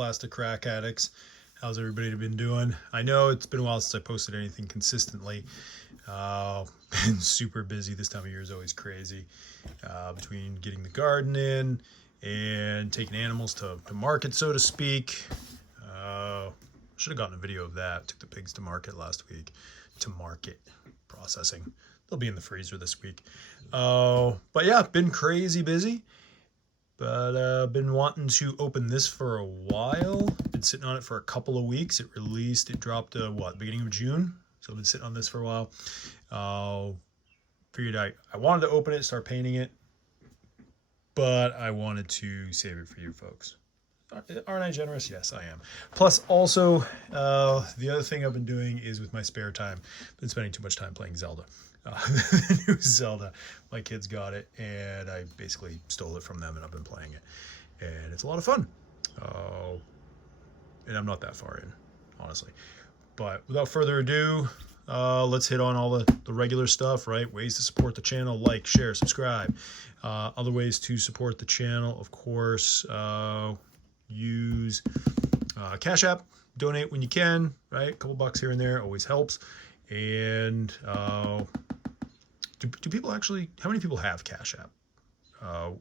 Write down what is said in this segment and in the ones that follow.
plastic crack addicts. How's everybody been doing? I know it's been a while since I posted anything consistently. Been super busy. This time of year is always crazy. Between getting the garden in and taking animals to market, so to speak. Should have gotten a video of that. Took the pigs to market last week. To market processing. They'll be in the freezer this week. But yeah, been crazy busy. But been wanting to open this for a while. Been sitting on it for a couple of weeks. It dropped beginning of June. So I've been sitting on this for a while. Figured I wanted to open it, start painting it, but I wanted to save it for you folks. Aren't I generous? Yes, I am. Plus, also, the other thing I've been doing is with my spare time, been spending too much time playing Zelda. The new Zelda. My kids got it, and I basically stole it from them, and I've been playing it. And it's a lot of fun. And I'm not that far in, honestly. But without further ado, let's hit on all the regular stuff, right? Ways to support the channel: like, share, subscribe. Other ways to support the channel, of course, use Cash App, donate when you can, right? A couple bucks here and there always helps. And do people actually, how many people have Cash App?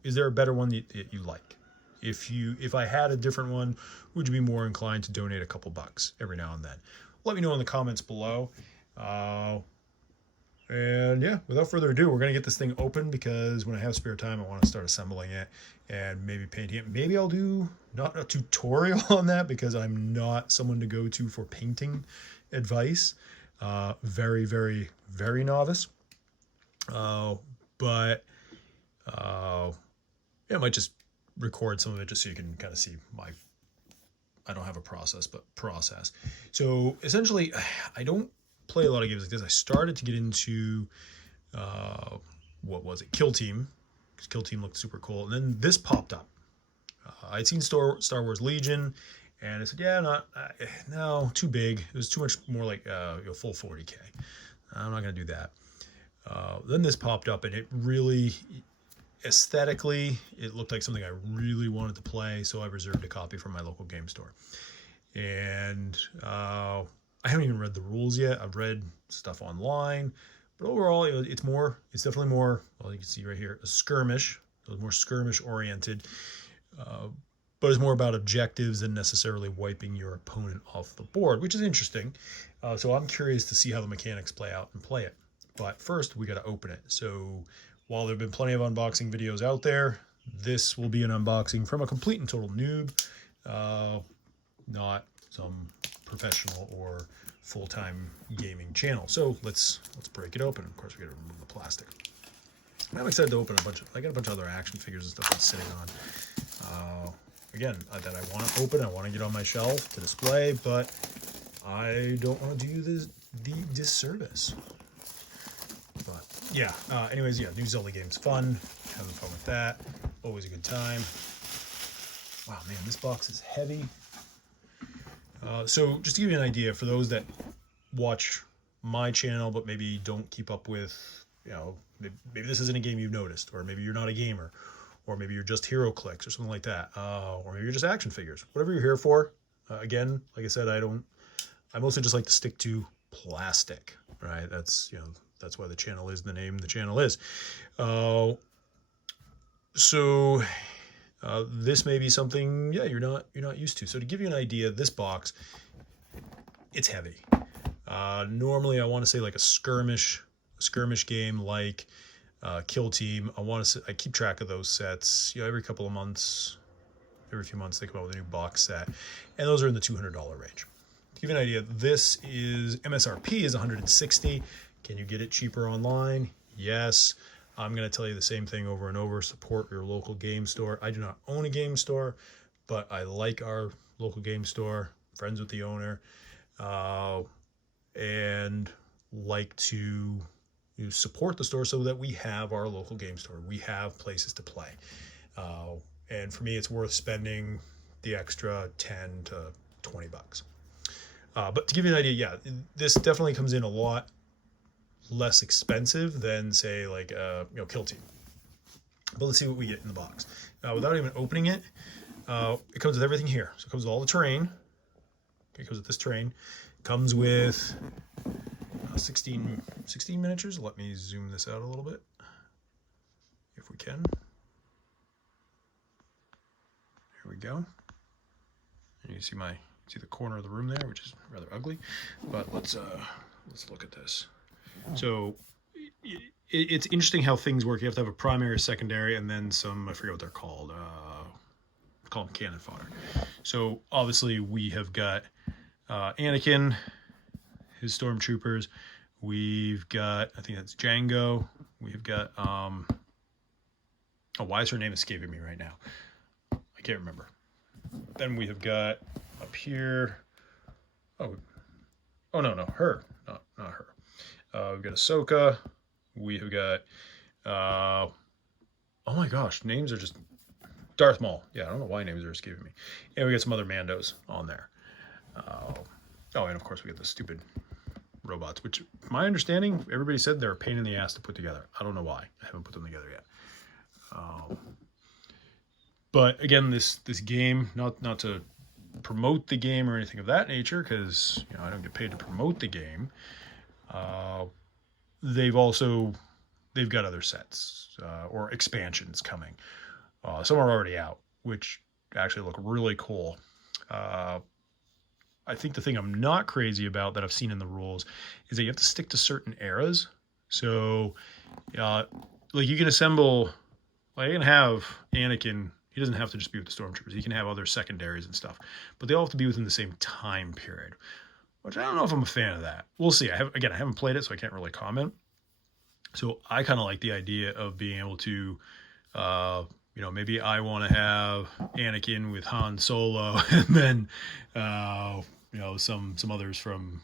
Is there a better one that you like? If I had a different one, would you be more inclined to donate a couple bucks every now and then? Let me know in the comments below. And yeah, without further ado, we're going to get this thing open, because when I have spare time, I want to start assembling it and maybe painting it. Maybe I'll do not a tutorial on that, because I'm not someone to go to for painting advice. Very, very, very novice. But yeah, I might just record some of it just so you can kind of see I don't have a process, but process. So essentially, I don't play a lot of games like this. I started to get into Kill Team, because Kill Team looked super cool, and then this popped up. I'd seen Star Wars Legion, and I said, yeah, no, too big. It was too much more like full 40K. I'm not gonna do that. Then this popped up, and it really, aesthetically, it looked like something I really wanted to play, so I reserved a copy from my local game store. And I haven't even read the rules yet. I've read stuff online, but overall, it's definitely more, well, you can see right here, a skirmish. So it's more skirmish oriented, but it's more about objectives than necessarily wiping your opponent off the board, which is interesting. So I'm curious to see how the mechanics play out and play it. But first, we got to open it. So while there have been plenty of unboxing videos out there, this will be an unboxing from a complete and total noob, not some professional or full-time gaming channel. So let's break it open. Of course, we got to remove the plastic. I'm excited to open I got a bunch of other action figures and stuff that's sitting on. Again, that I want to open. I want to get on my shelf to display, but I don't want to do the disservice. But yeah, anyways, yeah, new Zelda game's fun. Having fun with that. Always a good time. Wow, man, this box is heavy. So just to give you an idea, for those that watch my channel but maybe don't keep up with, maybe this isn't a game you've noticed, or maybe you're not a gamer, or maybe you're just hero clicks or something like that, or maybe you're just action figures, whatever you're here for. Again, like I said, I mostly just like to stick to plastic, right? That's why the channel is the name the channel is. So this may be something, yeah, you're not used to. So to give you an idea, this box, it's heavy. Normally I want to say like a skirmish game like Kill Team. I keep track of those sets. Every couple of months, every few months they come out with a new box set, and those are in the $200 range. To give you an idea, this is MSRP is $160. Can you get it cheaper online? Yes. I'm going to tell you the same thing over and over. Support your local game store. I do not own a game store, but I like our local game store, friends with the owner, and like to support the store so that we have our local game store. We have places to play. And for me, it's worth spending the extra 10 to 20 bucks. But to give you an idea, yeah, this definitely comes in a lot less expensive than, say, like Kill Team. But let's see what we get in the box. Without even opening it, it comes with everything here. So it comes with all the terrain. It comes with this terrain. It comes with 16 miniatures. Let me zoom this out a little bit, if we can. Here we go. And you see the corner of the room there, which is rather ugly. But let's look at this. So it's interesting how things work. You have to have a primary, a secondary, and then some, I forget what they're called. Call them cannon fodder. So obviously we have got Anakin, his stormtroopers. We've got, I think that's Django. We've got, oh, why is her name escaping me right now? I can't remember. Then we have got up here, no, her, not her. We've got Ahsoka. We have got, oh my gosh, names are just, Darth Maul. Yeah, I don't know why names are escaping me. And we got some other Mandos on there. Oh, and of course we got the stupid robots, which my understanding, everybody said they're a pain in the ass to put together. I don't know why. I haven't put them together yet. But again, this game, not to promote the game or anything of that nature, because I don't get paid to promote the game. They've got other sets or expansions coming. Some are already out, which actually look really cool. I think the thing I'm not crazy about that I've seen in the rules is that you have to stick to certain eras. So, like you can assemble, like you can have Anakin. He doesn't have to just be with the stormtroopers. He can have other secondaries and stuff, but they all have to be within the same time period, which I don't know if I'm a fan of that. We'll see. I haven't played it, so I can't really comment. So I kind of like the idea of being able to, maybe I want to have Anakin with Han Solo, and then, some others from,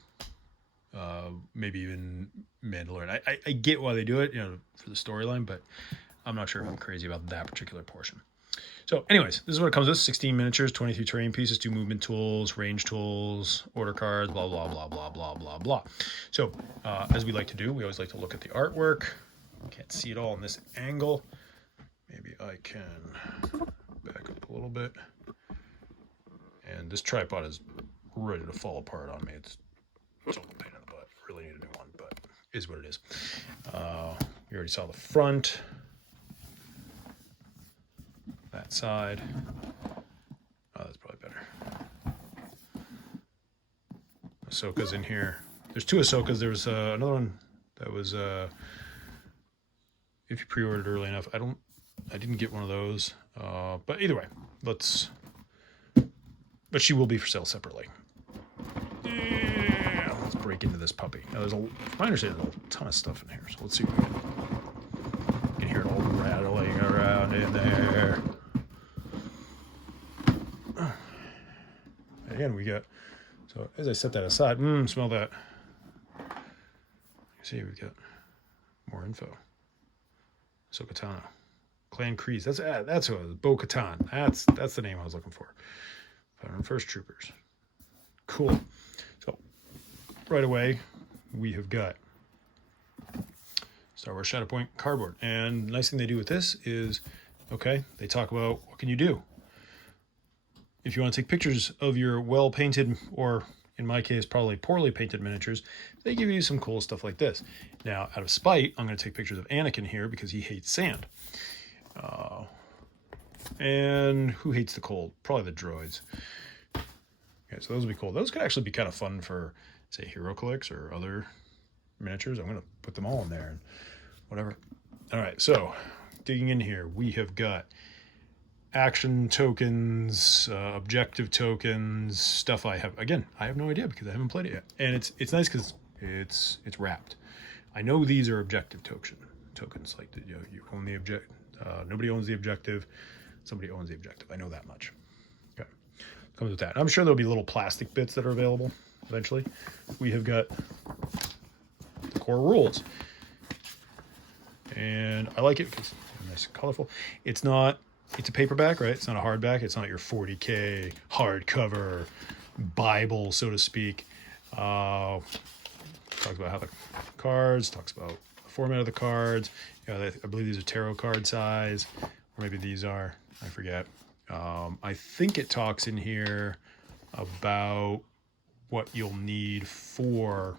maybe even Mandalorian. I get why they do it, for the storyline, but I'm not sure if I'm crazy about that particular portion. So anyways, this is what it comes with. 16 miniatures, 23 terrain pieces, 2 movement tools, range tools, order cards, blah, blah, blah, blah, blah, blah, blah. So as we like to do, we always like to look at the artwork. Can't see it all in this angle. Maybe I can back up a little bit. And this tripod is ready to fall apart on me. It's all a pain in the butt. Really need a new one, but it is what it is. You already saw the front. That side. Oh, that's probably better. Ahsoka's in here. There's 2 Ahsokas. There was another one that was, if you pre-ordered early enough, I didn't get one of those. But either way, but she will be for sale separately. Yeah, let's break into this puppy. Now from my understanding, there's a ton of stuff in here. So let's see what we can. You can hear it all rattling around in there. Again, we got, so as I set that aside, smell that. You see, we've got more info. Ahsoka Tano. Clan Kreese. That's what it was. Bo-Katan. That's the name I was looking for. 501st Troopers. Cool. So, right away, we have got Star Wars Shatterpoint cardboard. And the nice thing they do with this is, okay, they talk about what can you do. If you want to take pictures of your well-painted, or in my case, probably poorly painted miniatures, they give you some cool stuff like this. Now, out of spite, I'm going to take pictures of Anakin here because he hates sand. And who hates the cold? Probably the droids. Okay, so those would be cool. Those could actually be kind of fun for, say, HeroClix or other miniatures. I'm going to put them all in there and whatever. All right, so digging in here, we have got action tokens, objective tokens, stuff I have. Again, I have no idea because I haven't played it yet. And it's nice because it's wrapped. I know these are objective tokens. Like you own the object. Nobody owns the objective. Somebody owns the objective. I know that much. Okay, comes with that. I'm sure there'll be little plastic bits that are available eventually. We have got the core rules, and I like it because it's nice and colorful. It's a paperback, right? It's not a hardback. It's not your 40K hardcover Bible, so to speak. Talks about how the cards, talks about the format of the cards. I believe these are tarot card size, or maybe these are, I forget. I think it talks in here about what you'll need for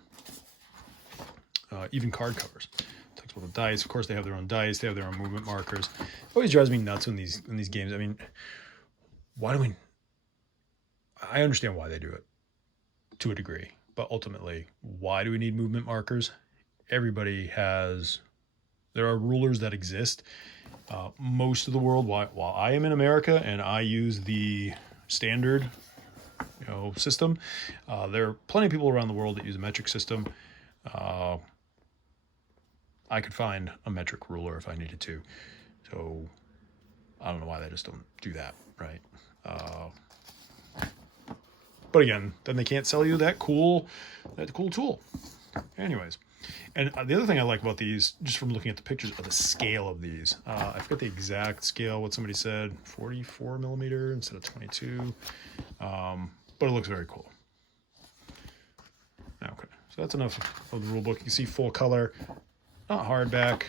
even card covers. It talks about the dice. Of course, they have their own dice. They have their own movement markers. It always drives me nuts when these games. I mean, why do we? I understand why they do it to a degree, but ultimately, why do we need movement markers? Everybody has. There are rulers that exist. Most of the world, while I am in America and I use the standard, system, there are plenty of people around the world that use a metric system. I could find a metric ruler if I needed to. So I don't know why they just don't do that, right? But again, then they can't sell you that cool tool. Anyways, and the other thing I like about these, just from looking at the pictures, are the scale of these. I forget the exact scale, what somebody said, 44 millimeter instead of 22. But it looks very cool. Okay, so that's enough of the rule book. You can see full color, not hardback,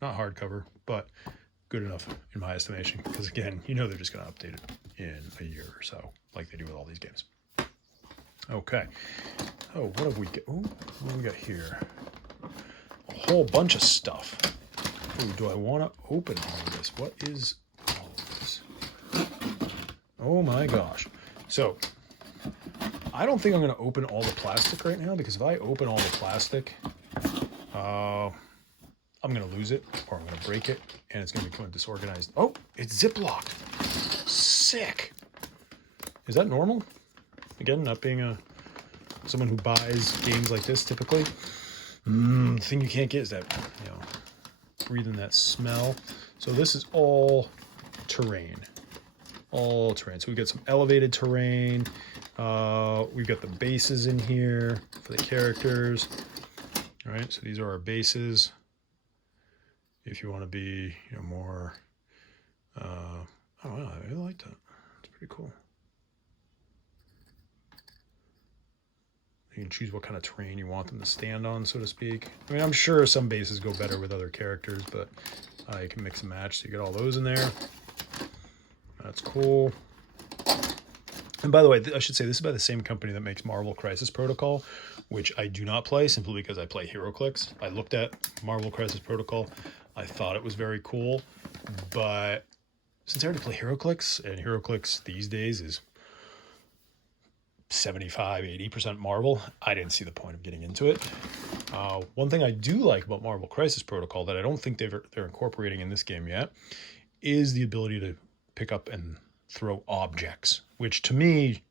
not hardcover, but good enough in my estimation. Because again, they're just going to update it in a year or so, like they do with all these games. Okay. Oh, what have we got? Oh, what do we got here? A whole bunch of stuff. Ooh, do I want to open all of this? What is all of this? Oh my gosh. So, I don't think I'm going to open all the plastic right now, because if I open all the plastic, I'm going to lose it, or I'm going to break it, and it's going to become disorganized. Oh, it's Ziploc. Sick. Is that normal? Again, not being someone who buys games like this typically. The thing you can't get is that, breathing that smell. So this is all terrain. All terrain. So we've got some elevated terrain. We've got the bases in here for the characters. All right, so these are our bases. If you want to be, more, oh wow, I really like that. It's pretty cool. You can choose what kind of terrain you want them to stand on, so to speak. I mean, I'm sure some bases go better with other characters, but you can mix and match. So you get all those in there. That's cool. And by the way, I should say this is by the same company that makes Marvel Crisis Protocol, which I do not play simply because I play HeroClix. I looked at Marvel Crisis Protocol. I thought it was very cool, but since I already play HeroClix, and HeroClix these days is 75-80% Marvel, I didn't see the point of getting into it. One thing I do like about Marvel Crisis Protocol that I don't think they're incorporating in this game yet is the ability to pick up and throw objects, which to me,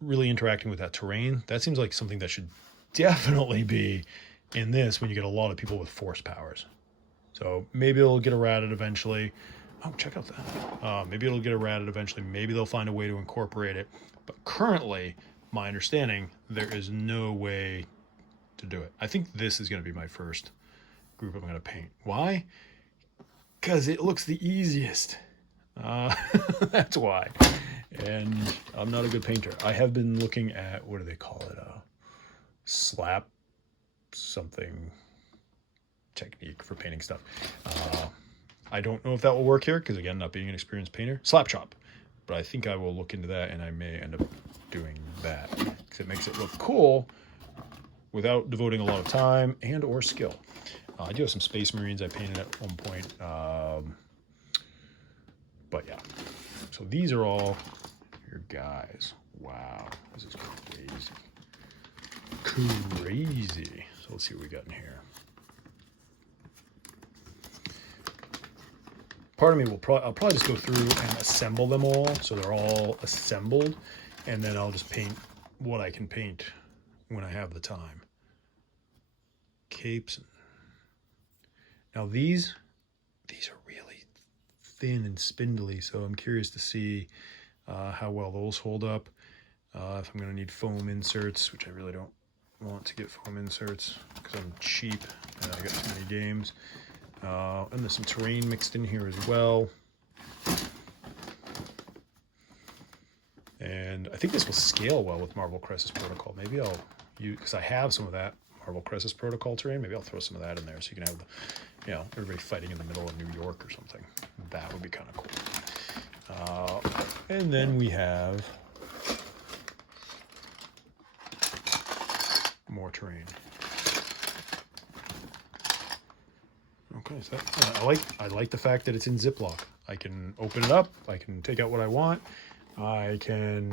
really interacting with that terrain, that seems like something that should definitely be in this when you get a lot of people with force powers. So maybe it'll get errated eventually. Oh, check out that. Maybe it'll get errated eventually. Maybe they'll find a way to incorporate it. But currently, my understanding, there is no way to do it. I think this is going to be my first group I'm going to paint. Why? Because it looks the easiest. That's why. And I'm not a good painter. I have been looking at, what do they call it? Slap something technique for painting stuff. I don't know if that will work here, because again, not being an experienced painter. Slap chop. But I think I will look into that, and I may end up doing that, because it makes it look cool without devoting a lot of time and or skill. I do have some Space Marines I painted at one point. But yeah. So these are all your guys. Wow. This is crazy. Crazy. So let's see what we got in here. Part of me will I'll probably just go through and assemble them all, so they're all assembled, and then I'll just paint what I can paint when I have the time. Capes. Now these are really thin and spindly, so I'm curious to see how well those hold up. If I'm going to need foam inserts, which I really don't want to get foam inserts because I'm cheap and I got too many games. And there's some terrain mixed in here as well. And I think this will scale well with Marvel Crisis Protocol. Maybe I'll use, because I have some of that Marvel Crisis Protocol terrain, maybe I'll throw some of that in there so you can have, everybody fighting in the middle of New York or something. that would be kind of cool. And then we have more terrain. Okay, so I like the fact that it's in Ziploc. I can open it up. I can take out what I want. I can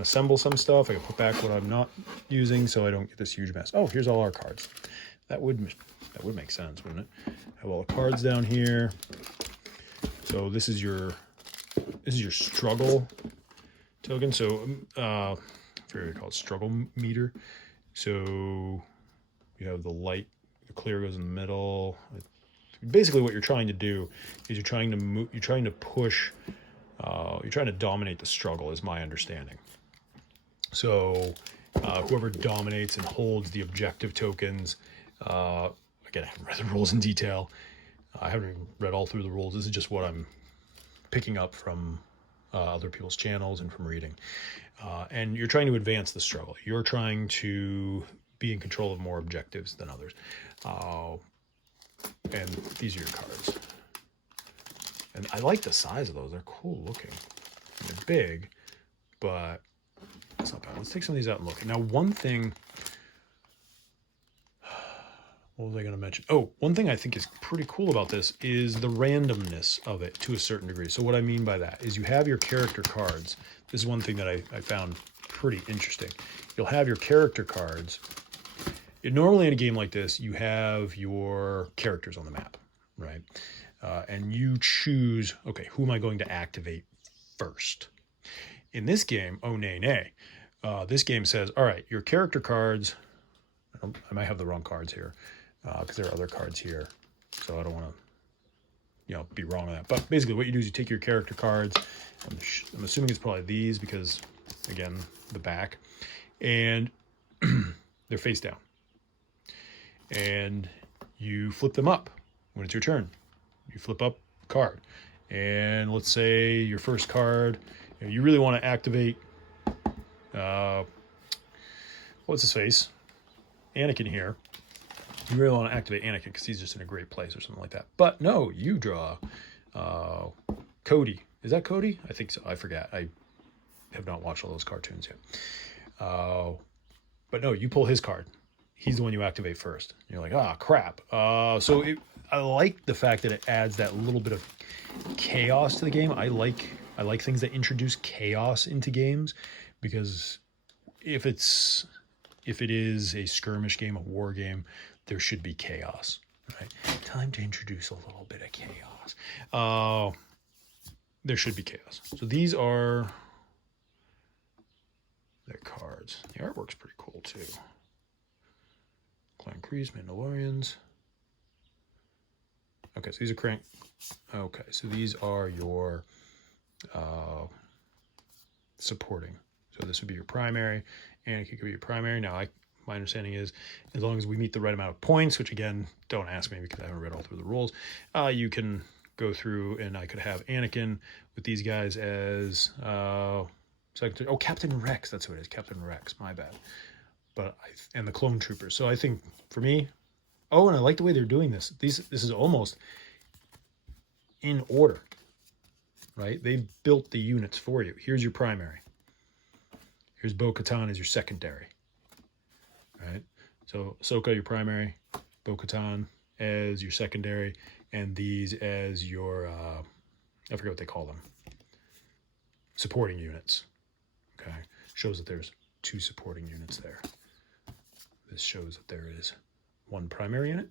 assemble some stuff. I can put back what I'm not using, so I don't get this huge mess. Oh, here's all our cards. That would make sense, wouldn't it? Have all the cards down here. So this is your struggle token. So I forget what you call it, struggle meter. So you have the light, the clear goes in the middle. Basically, what you're trying to do is you're trying to push. You're trying to dominate the struggle, is my understanding. So whoever dominates and holds the objective tokens. Again, I haven't read the rules in detail. I haven't even read all through the rules. This is just what I'm picking up from other people's channels and from reading. And you're trying to advance the struggle. You're trying to be in control of more objectives than others. And these are your cards. And I like the size of those. They're cool looking. They're big, but it's not bad. Let's take some of these out and look. Now, one thing... What was I going to mention? Oh, one thing I think is pretty cool about this is the randomness of it to a certain degree. So what I mean by that is you have your character cards. This is one thing that I found pretty interesting. You'll have your character cards. Normally in a game like this, you have your characters on the map, right? And you choose, okay, who am I going to activate first? In this game, oh, nay. This game says, all right, your character cards, I might have the wrong cards here because there are other cards here. So I don't want to, be wrong on that. But basically what you do is you take your character cards. I'm assuming it's probably these because, again, the back. And they're face down. And you flip them up when it's your turn. You flip up a card. And let's say your first card, you really want to activate, what's his face? Anakin here. You really want to activate Anakin because he's just in a great place or something like that. But no, you draw Cody. Is that Cody? I think so. I forgot. I have not watched all those cartoons yet. But no, you pull his card. He's the one you activate first. You're like, crap. I like the fact that it adds that little bit of chaos to the game. I like things that introduce chaos into games because if it is a skirmish game, a war game, there should be chaos, right? Time to introduce a little bit of chaos. There should be chaos. So these are their cards. The artwork's pretty cool too. Clan Kreese, Mandalorians. Okay, so these are crank. Okay, so these are your supporting. So this would be your primary, and it could be your primary. Now, my understanding is as long as we meet the right amount of points, which again, don't ask me because I haven't read all through the rules, you can go through and I could have Anakin with these guys as Captain Rex. That's what it is, Captain Rex. My bad. And the clone troopers. So I think for me, and I like the way they're doing this. This is almost in order, right? They've built the units for you. Here's your primary. Here's Bo-Katan as your secondary, right? So Ahsoka, your primary, Bo-Katan as your secondary, and these as your, I forget what they call them, supporting units, okay? Shows that there's 2 supporting units there. This shows that there is 1 primary unit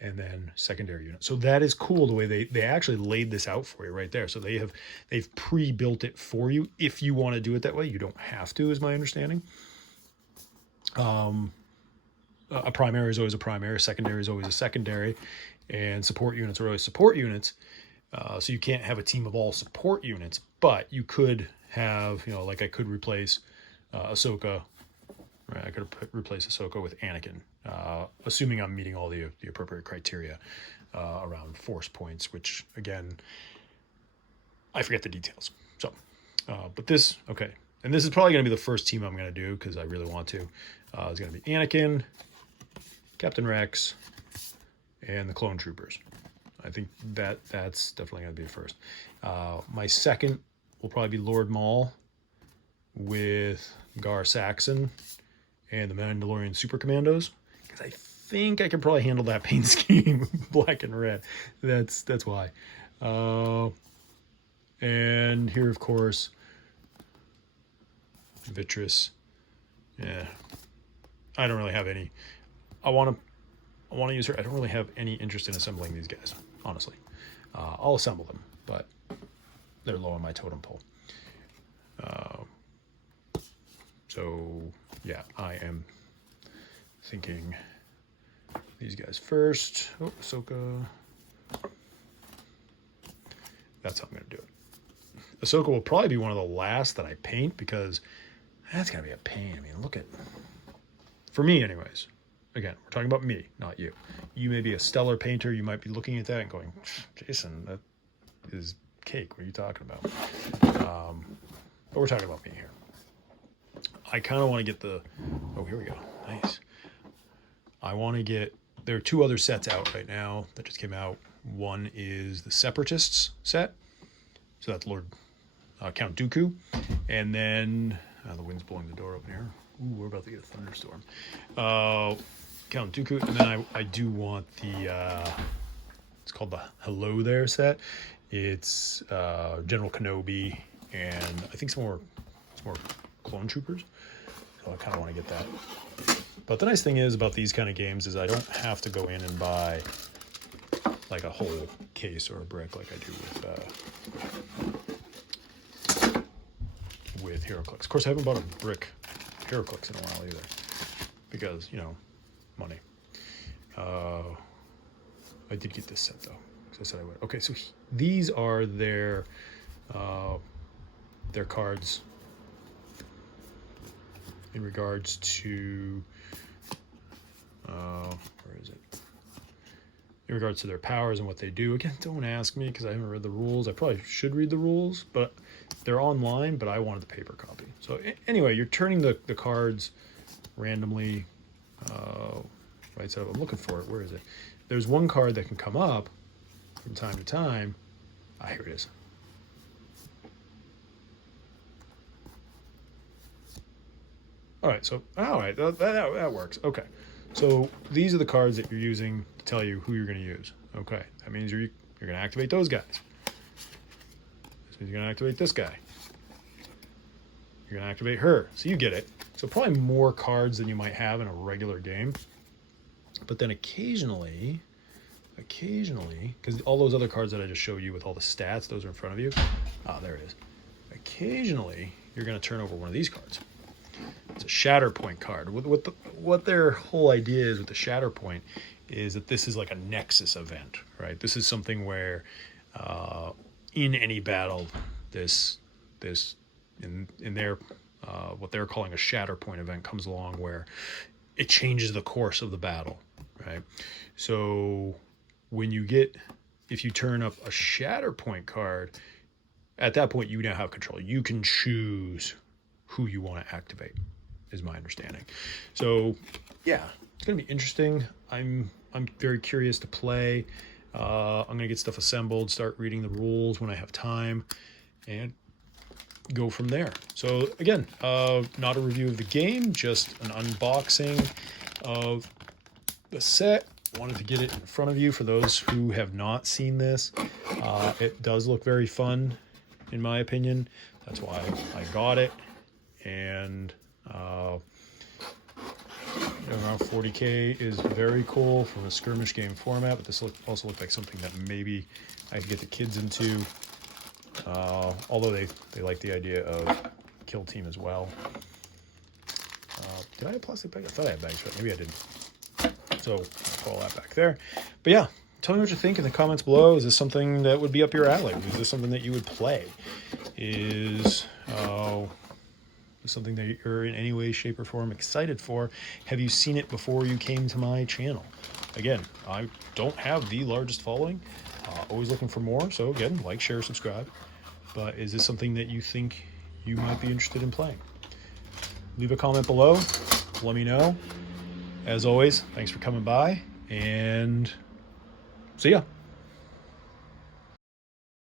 and then secondary unit. So that is cool the way they actually laid this out for you right there. So they've pre-built it for you. If you want to do it that way, you don't have to, is my understanding. A primary is always a primary, a secondary is always a secondary, and support units are always support units. So you can't have a team of all support units, but you could have, like I could replace Ahsoka. Right, I could replace Ahsoka with Anakin, assuming I'm meeting all the appropriate criteria around force points, which, again, I forget the details. So, but this, okay. And this is probably going to be the first team I'm going to do because I really want to. It's going to be Anakin, Captain Rex, and the Clone Troopers. I think that's definitely going to be the first. My second will probably be Lord Maul with Gar Saxon and the Mandalorian Super Commandos, because I think I can probably handle that paint scheme, black and red. That's why. And here, of course, Vitress. Yeah, I don't really have any. I want to use her. I don't really have any interest in assembling these guys, honestly. I'll assemble them, but they're low on my totem pole. So yeah, I am thinking these guys first. Oh, Ahsoka. That's how I'm going to do it. Ahsoka will probably be one of the last that I paint, because that's going to be a pain. I mean, look at... For me, anyways. Again, we're talking about me, not you. You may be a stellar painter. You might be looking at that and going, Jason, that is cake. What are you talking about? But we're talking about me here. I kind of want to get the... Oh, here we go. Nice. I want to get... There are two other sets out right now that just came out. One is the Separatists set. So that's Lord Count Dooku. And then... the wind's blowing the door open here. Ooh, we're about to get a thunderstorm. Count Dooku. And then I do want the... it's called the Hello There set. It's General Kenobi and I think some more Clone Troopers. So I kind of want to get that. But the nice thing is about these kind of games is I don't have to go in and buy like a whole case or a brick like I do with HeroClix. Of course, I haven't bought a brick HeroClix in a while either, because, you know, money. I did get this set though, because I said I would. Okay, so these are their cards in regards to where is it? In regards to their powers and what they do. Again, don't ask me because I haven't read the rules. I probably should read the rules, but they're online, but I wanted the paper copy. So anyway, you're turning the cards randomly. Right side up. I'm looking for it. Where is it? There's one card that can come up from time to time. Ah, here it is. All right, so that works. Okay, so these are the cards that you're using to tell you who you're going to use. Okay, that means you're going to activate those guys. This means you're going to activate this guy. You're going to activate her. So you get it. So probably more cards than you might have in a regular game. But then occasionally, because all those other cards that I just showed you with all the stats, those are in front of you. Ah, there it is. Occasionally, you're going to turn over one of these cards. It's a Shatterpoint card. What their whole idea is with the Shatterpoint is that this is like a Nexus event, right? This is something where in any battle, this in their what they're calling a Shatterpoint event comes along, where it changes the course of the battle, right? So if you turn up a Shatterpoint card, at that point you now have control. You can choose who you want to activate, is my understanding. So yeah, it's gonna be interesting. I'm very curious to play. I'm gonna get stuff assembled, start reading the rules when I have time, and go from there. So again, not a review of the game, just an unboxing of the set. Wanted to get it in front of you for those who have not seen this. It does look very fun, in my opinion. That's why I got it. And around 40K is very cool from a skirmish game format, but this also looked like something that maybe I could get the kids into. Although they like the idea of kill team as well. Did I have a plastic bag? I thought I had bags, but maybe I didn't. So I'll put all that back there. But yeah, tell me what you think in the comments below. Is this something that would be up your alley? Is this something that you would play? Is something that you're in any way, shape, or form excited for? Have you seen it before you came to my channel? Again, I don't have the largest following. Always looking for more. So again, like, share, subscribe. But is this something that you think you might be interested in playing? Leave a comment below. Let me know. As always, thanks for coming by, and See ya.